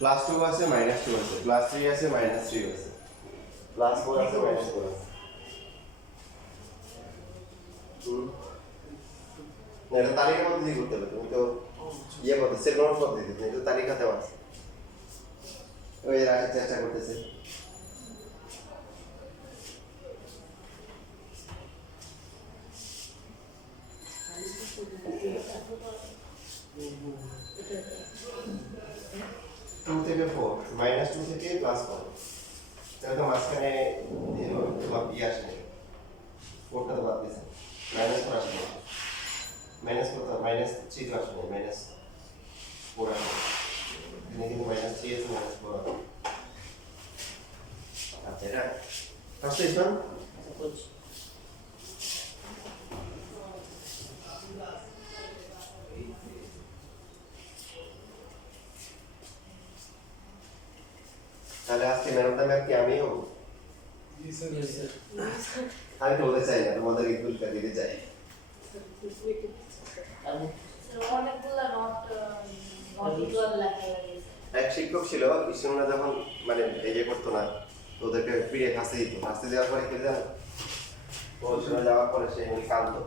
Plus 2 আছে minus 2 আছে plus 3 আছে মাইনাস 3 আছে প্লাস 4 আছে মাইনাস 4 আছে না এটা তালিকা পদ্ধতি করতে হবে তুমি তো ইয়ে করতে সেগুলো পদ্ধতি এটা তালিকাতে আছে ওই রাখার চেষ্টা করতেছে টু থেকে 4 মাইনাস 2 থেকে প্লাস 4 তাহলে তো মাঝখানে তোমার ইয়ে আসে 4টা তো বাদ দিয়েছে মাইনাস 4 আসে মাইনাস কত মাইনাস 3 তো আসে মাইনাস 4 আসে এখানে কিন্তু মাইনাস 3 আছে মাইনাস 4 আছে আচ্ছা এটা ফার্স্ট স্টেশন তাহলে আজকে ম্যান অফ দ্য ম্যাপ কি আমি হব আমি তো বলতে চাই না তোমাদের এই পুরস্কার দিতে চাই এক শিক্ষক ছিল কৃষ্ণরা যখন মানে এই যে করতো না ওদেরকে ফিরে ফাঁসতে দিত ফাঁসতে দেওয়ার পরে কি জানো পড়াশোনা যাওয়ার পরে সে এমনি কাঁদতো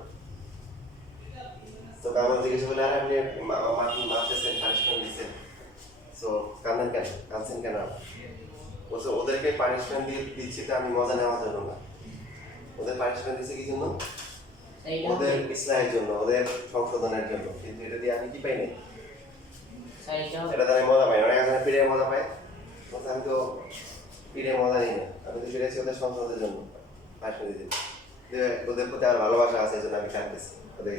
তো কারণ জিজ্ঞেস করলে আর আপনি মারতেছেন পানিশমেন্ট দিচ্ছেন সো কাঁদেন কেন কাঁদছেন কেন বলছে ওদেরকে পানিশমেন্ট দিচ্ছি তো আমি মজা নেওয়ার জন্য না ওদের পানিশমেন্ট দিচ্ছে কি জন্য ওদের ইসলামের জন্য ওদের সংশোধনের জন্য কিন্তু এটা দিয়ে আমি কি পাই না এটা তারা মজা পাই অনেক আছে ফিরে মজা পায় বলছে আমি তো ফিরে মজা নিই না আমি তো ফিরেছি ওদের সংশোধনের জন্য পানিশমেন্ট দিতে ওদের প্রতি আর ভালোবাসা আছে এই জন্য আমি কাঁদতেছি ওদের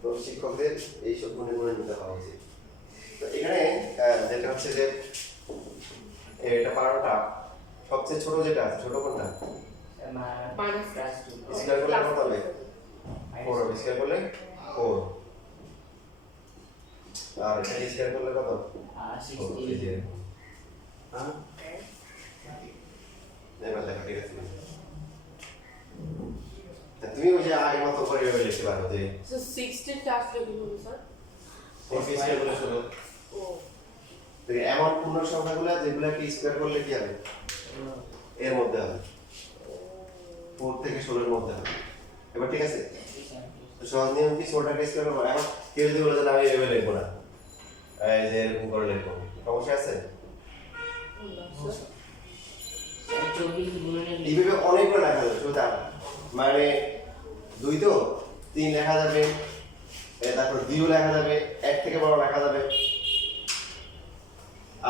তো শিক্ষকদের এইসব গুণে গুণে নিতে হওয়া উচিত তো এখানে যেটা হচ্ছে যে এটা পারাটা সবচেয়ে ছোট যেটা আছে ছোট কোনটা স্কয়ার করলে কত হবে 4 হবে স্কয়ার করলে 4 আর এটা স্কয়ার করলে কত 16 হ্যাঁ এবার দেখা ঠিক আছে তুমি ওই যে আগে মতো করে লিখতে পারো যে 60 টা আসলে কি হবে স্যার স্কয়ার করলে শুরু ও এমন পূর্ণ সংখ্যাগুলো যেগুলোকে স্কয়ার করলে কি হবে এর মধ্যে হবে 4 থেকে 16 এর মধ্যে হবে এবার ঠিক আছে তো সহজ নিয়ম কি 16টাকে স্কয়ার করব এখন কেউ যদি বলে যে আমি এভাবে লিখব না এই যে এরকম করে লিখব সমস্যা আছে এইভাবে অনেকগুলো লেখা যাবে শুধু তার মানে 2 তো 3 লেখা যাবে তারপর 2 লেখা যাবে 1 থেকে বড় লেখা যাবে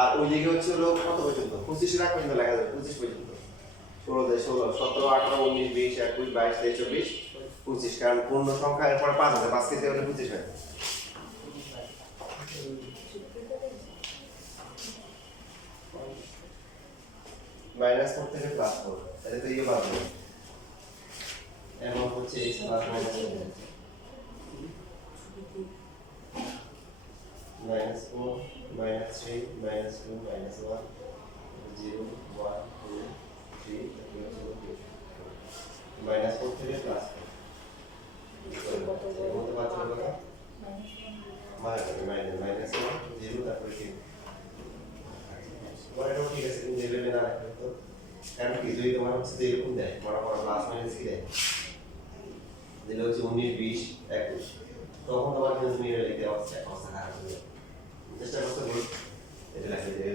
আর ওই দিকে হচ্ছে হলো কত পর্যন্ত 25 এর আগ পর্যন্ত লেখা যাবে 25 পর্যন্ত 16 17 18 19 20 21 22 23 24 25 কারণ পূর্ণ সংখ্যা এরপর 5 আছে 5 কেটে হলে 25 হয় মাইনাস 4 থেকে প্লাস 4 এটা তো ইয়ে পাবো এমন হচ্ছে x plus minus minus 4, minus 3, minus 2, minus 1, 0, 1, 2, 3, minus 4 থেকে plus 4 বলতে পারছো কথা? minus 1, 0 তারপরে 3 পরেরটাও ঠিক আছে কিন্তু লেভেলে না রাখলে তো কারণ কি যদি তোমার হচ্ছে যে এরকম দেয় বরাবর প্লাস মাইনাস কি দেয় দিলে হচ্ছে 19 20 21 তখন তোমার কিন্তু তুমি এটা লিখতে অবস্থা খারাপ হয়ে যাবে চেষ্টা করতে বল এটা লেখা দিয়ে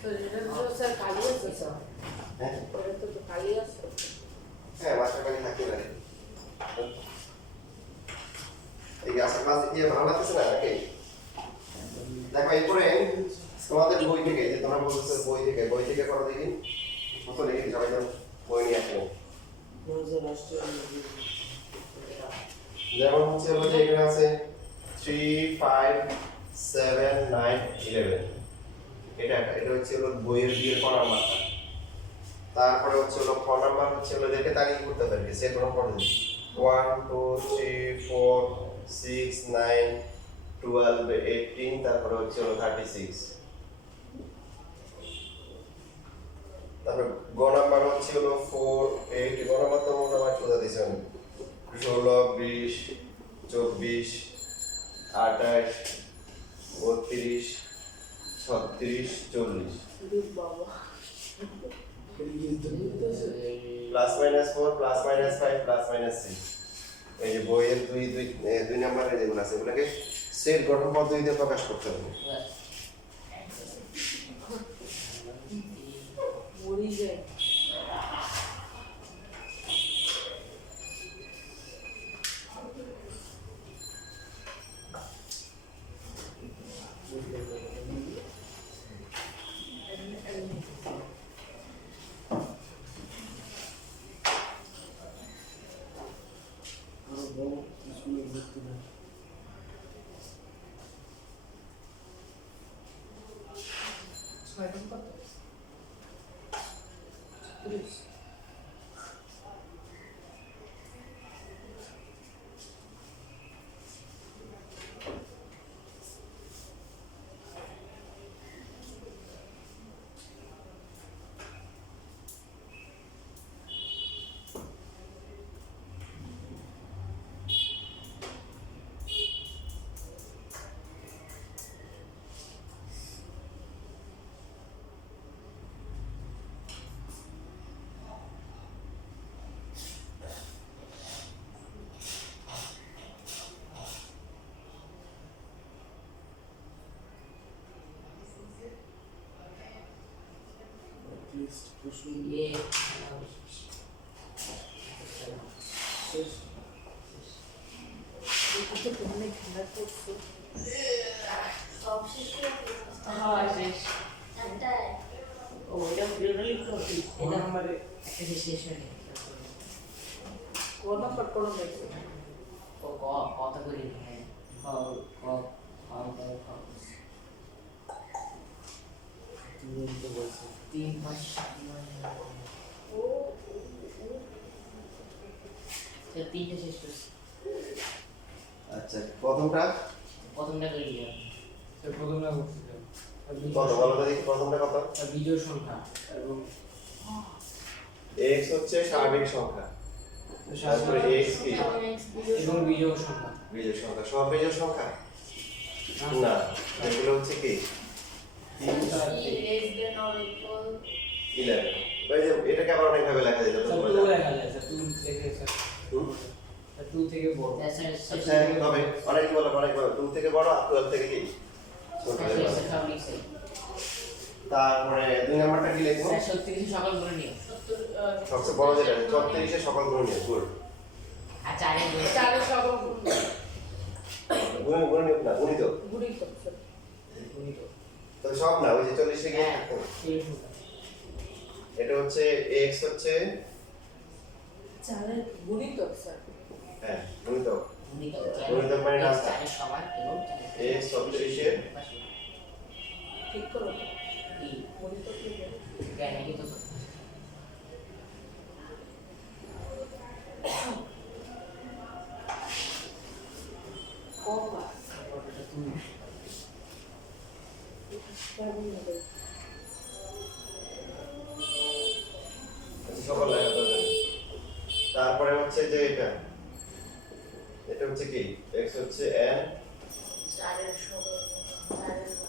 তো এটা তো স্যার কালি আছে স্যার হ্যাঁ এটা তো কালি আছে হ্যাঁ মাস্টার কালি থাকতে পারে এই আসার ক্লাস দিয়ে ভালো লাগতেছে না নাকি দেখো এরপরে তোমাদের বই থেকে যে তোমরা বলতেছো বই থেকে করো দেখি কত লিখে সবাই তো বই নিয়ে আসো যেমন হচ্ছে হলো যে এখানে আছে 3 5 7 9 11 এটা হচ্ছে হলো বইয়ের দিয়ে ক নাম্বার তারপরে হচ্ছে হলো ক নাম্বার হচ্ছে হলো দেখে তালিকা করতে পারবে সেট কোন পড়ে 1 2 3 4 6 9 12 18 তারপরে হচ্ছে হলো 36 তারপর গ নাম্বার হচ্ছে হলো 4 8 গ নাম্বার তো মোটামুটি সোজা দিয়েছে অনেক 16 20 24 28 32 36 40 বাবা plus minus 4 plus minus 5 plus minus 6 এই যে বইয়ের দুই নাম্বারে যেগুলো আছে এগুলোকে সেট গঠন পদ্ধতিতে প্রকাশ করতে হবে মরি যায় ছয়টা কত 30 ये तो तुमने खेला तो সব শেষ করে हाँ শেষ একটাই ও এটা রিয়েলি করতে এটা আমারে একটা শেষ হয়নি কোন নাম্বার কোন দেখো ও কত করি হ্যাঁ ক ক খ গ ঘ তিন পাঁচ সাত নয় ও তিনটে শেষ করছি আচ্ছা প্রথমটা প্রথমটা করে নিলাম প্রথমটা করতে কত বলো তো দেখি প্রথমটা কত বিজোড় সংখ্যা এবং x হচ্ছে স্বাভাবিক সংখ্যা তারপরে x কি এবং বিজোড় সংখ্যা বিজোড় সংখ্যা সব বিজোড় সংখ্যা না এগুলো হচ্ছে কি less than or equal 11 ওই যে এটাকে আবার অনেক ভাবে লেখা যেতে স্যার পারে টু লেখা যায় স্যার টু থেকে স্যার হুম? টু থেকে বড় আচ্ছা তবে অনেক বলো অনেক বলো 2 থেকে বড় আর 12 থেকে কি ছোট হয়ে যাবে। তারপরে দুই নাম্বারটা কি লিখবো সত্যি কিছু সকল করে নিও সবচেয়ে বড় যেটা 34 এর সকল গুণনীয় গুণ আর চারে চারে সকল গুণনীয় না গুণিত গুড়ি তো তো সব না ওই যে 40 থেকে হ্যাঁ। এটা হচ্ছে x হচ্ছে চারে গুড়ি তো স্যার হ্যাঁ গুণিত গুণিত গুণিত মানে না চারের সমান এবং x 34 এর ঠিক করো এই গুড়ি তো ঠিক আছে জ্ঞান নাকি তো কম না ওটা তুমি আচ্ছা, সকল লেখা দরকার নেই। তারপরে হচ্ছে যে এটা হচ্ছে কি x হচ্ছে n চারের সকল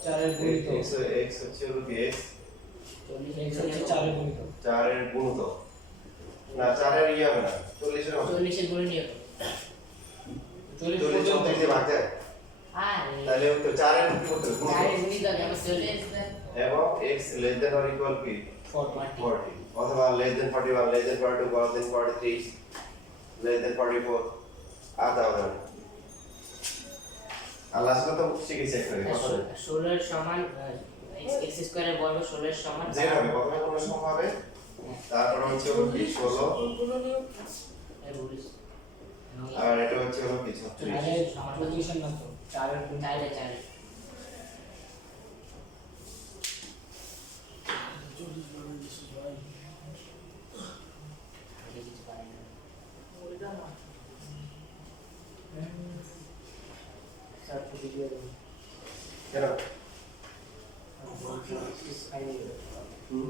চারের গুণিত x হচ্ছে হলো কি x 40 হচ্ছে চারের গুণিত 4 এর গুণিত না 4 এর ইয়ে হবে না 40 এর হবে 40 এর গুণে নিও 40 40 পর্যন্ত থেকে ভাগ যায় আরে তাহলে তো 4 এর কি করতে হবে? চারে গুণিত। গুণিত যেমন 40 এবং x less than or equal কি 40 40 অথবা less than 41 less than 42 less than 43 less than 44 আর দাও না আল্লাহ আসলে তো শিখেছে এখানে কথা নেই 16 এর সমান x স্কয়ারের বর্গ 16 এর সমান যে হবে প্রথমে কোন সংখ্যা হবে তারপর হচ্ছে হলো কি 16 গুলো নিয়ে এই বলিস আর এটা হচ্ছে হলো কি 36 চারের পজিশন না তো চারের গুণিত চারে চারে আগে কিছু পারে না ওইটা না চার থেকে দিয়ে দেবো কেন হুম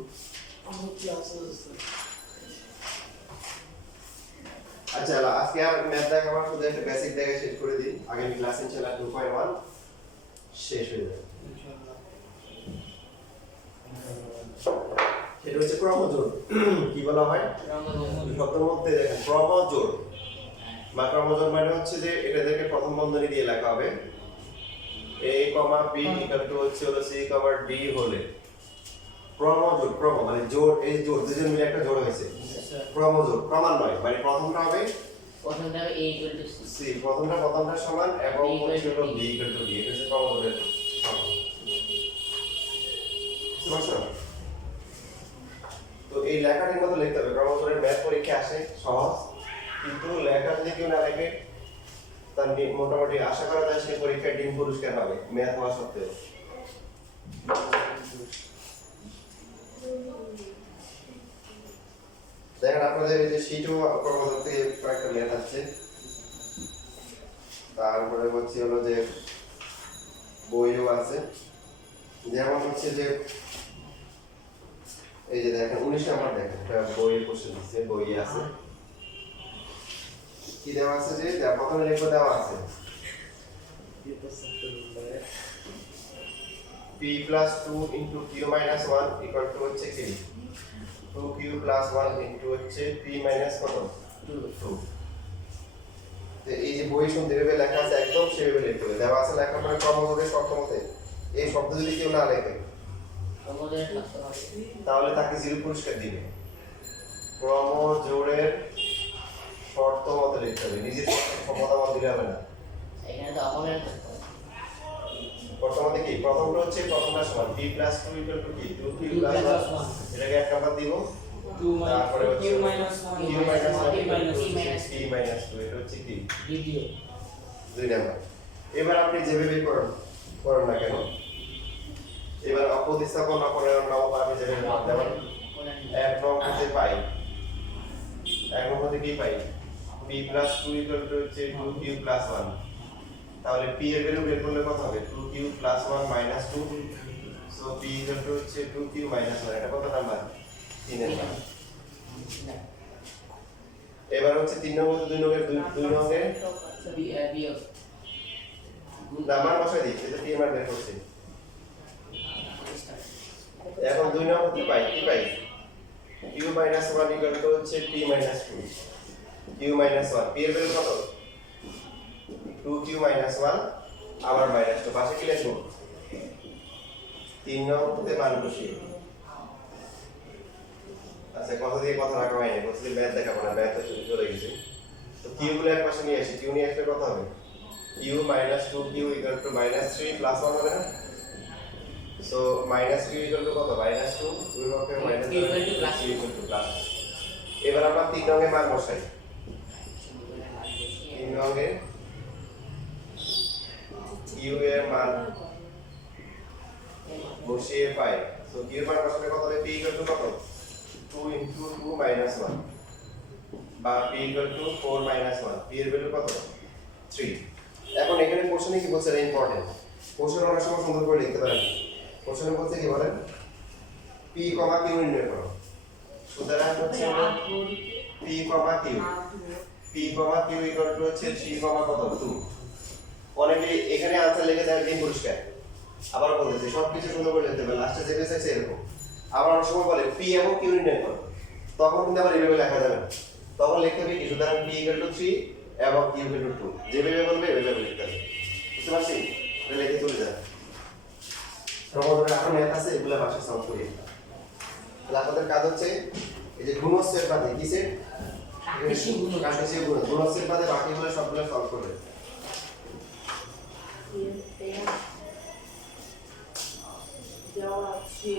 আচ্ছা আজকে আর ম্যাথ দেখাবার শুধু একটা বেসিক দেখে শেষ করে দিই, আগামী ক্লাস ইনশাআল্লাহ 2.1 শেষ হয়ে যাবে। ইনশাআল্লাহ। সেটা হচ্ছে ক্রমজোড়। কি বলা হয়? শব্দের মধ্যে দেখেন ক্রমজোড় বা ক্রমজোড় মানে হচ্ছে যে এটাদেরকে প্রথম বন্ধনী দিয়ে লেখা হবে a, b ইকুয়াল টু হচ্ছে হলো c, d হলে ক্রমজোড়। ক্রম মানে জোড়, এই জোড় দুজন মিলে একটা জোড় হয়েছে, ক্রমজোড়। ক্রমান্বয় মানে প্রথমটা হবে প্রথমটা a equal to c c, প্রথমটার সমান এবং হচ্ছে হলো b ইকুয়াল টু d, এটা হচ্ছে ক্রমজোড়ের সমান। বুঝতে পারছো? তো এই লেখাটির মতো লিখতে হবে। ক্রমজোড়ের ম্যাথ পরীক্ষা আসে সহজ, কিন্তু লেখা যদি কেউ না লেখে তার মোটামুটি আশা করা যায় সে পরীক্ষায় ডিম পুরস্কার পাবে ম্যাথ হওয়া সত্ত্বেও। দেখেন আপনাদের এই যে শীটও ক্রমজোড় থেকে কয়েকটা ম্যাথ আসছে, তারপরে হচ্ছে হলো যে বইও আছে। যেমন হচ্ছে যে এই যে দেখেন 19 নাম্বার দেখেন একটা বইয়ে কোশ্চেন দিচ্ছে, বইয়ে আছে কি দেওয়া আছে যে প্রথমে লিখবো দেওয়া আছে p plus 2 into q minus 1 equal to হচ্ছে কি 2q plus 1 into হচ্ছে p minus কত 2। তো এই যে বই শুনতে হবে লেখা আছে একদম সেভাবে লিখতে হবে। দেওয়া আছে লেখার পরে ক্রমজোড়ের শর্ত মতে এই শব্দ যদি কেউ না লেখে ক্রমজোড়ের শর্ত হবে তাহলে তাকে 0 পুরস্কার দিবে। ক্রমজোড়ের শর্ত মতে লিখতে হবে, নিজের মতামত দিলে হবে না। এখানে তো অপরের শর্ত প্রথমত কি প্রথমটা হচ্ছে প্রথমটা সমান p plus 2 equal to কি 2q plus 1, এটাকে এক নাম্বার দিব। 2 তারপরে q minus 1 q minus 1 p minus p minus 2 এটা হচ্ছে কি দ্বিতীয়। 2 নাম্বার। এবার আপনি যেভাবে করেন না কেন, এবার প্রতিস্থাপন না করে আমরা আপনি যেভাবে করেন এক নম্বরতে পাই, এক নম্বরতে কি পাই p plus 2 equal to হচ্ছে 2q plus 1, তাহলে p এর ভ্যালু বের করলে কত হবে 2q plus 1 minus 2, so p equal to হচ্ছে 2q minus 1, এটা কত নাম্বার 3 এর নাম্বার। এবার হচ্ছে 3 নম্বর 2 নম্বরের 2 নম্বরে বিয়োগ নাম্বার বসাই দিই, এটা p এর মান বের করছি। এখন 2 নম্বরতে পাই কি পাই q minus 1 equal to হচ্ছে p minus 2, q minus 1 p এর ভ্যালু কত 2q minus 1 আবার minus 2, পাশে কি লিখবো 3 নম্বরতে মান বসিয়ে। আচ্ছা কথা দিয়ে কথা রাখা হয়নি, বলছি যে ম্যাথ দেখাবো না, ম্যাথ তো চলে গেছে। তো q গুলো এক পাশে নিয়ে আসি, q নিয়ে আসলে কত হবে q minus 2q equal to minus 3 plus 1 হবে না, so minus q equal to কত minus 2 দুই পক্ষে minus q equal to plus 2 equal to plus। এবার আমরা 3 নঙ্গে মান বসাই, 3 নঙ্গে q এর মান বসিয়ে পাই, সো q এর মান বসালে কত হবে p equal to কত 2 into 2 minus 1 বা p equal to 4 minus 1, p এর ভ্যালু কত 3। এখন এখানে কোশ্চেনে কি বলছে এটা ইম্পর্টেন্ট, কোশ্চেন অনেক সময় সুন্দর করে লিখতে পারেন। কোশ্চেনে বলছে কি বলেন p, q নির্ণয় করো। সুতরাং হচ্ছে p, q equal to হচ্ছে 3, কত 2। অনেকে এখানে आंसर লিখে দেয় ডিম পুরস্কার, আবার বলতেছে সবকিছু সুন্দর করে লিখতে হবে, লাস্টে যে পেজ আছে এরকম। আবার অনেক সময় বলে p এবং q নির্ণয় করো, তখন কিন্তু আবার এইভাবে লেখা যাবে না, তখন লিখতে হবে কি সুতরাং p equal to 3 এবং q equal to 2, যেভাবে বলবে ওইভাবে লিখতে হবে। বুঝতে পারছি? এটা লিখে চলে যায়। ক্রমজোড়ের আরো ম্যাথ আছে, এগুলো ভাষা সলভ করি। তাহলে আপনাদের কাজ হচ্ছে এই যে গুণস্যের বাদে কি সেট কার্টেসীয় গুণ, গুণস্যের বাদে বাকিগুলো সবগুলো সলভ করবে। দেওয়া আছে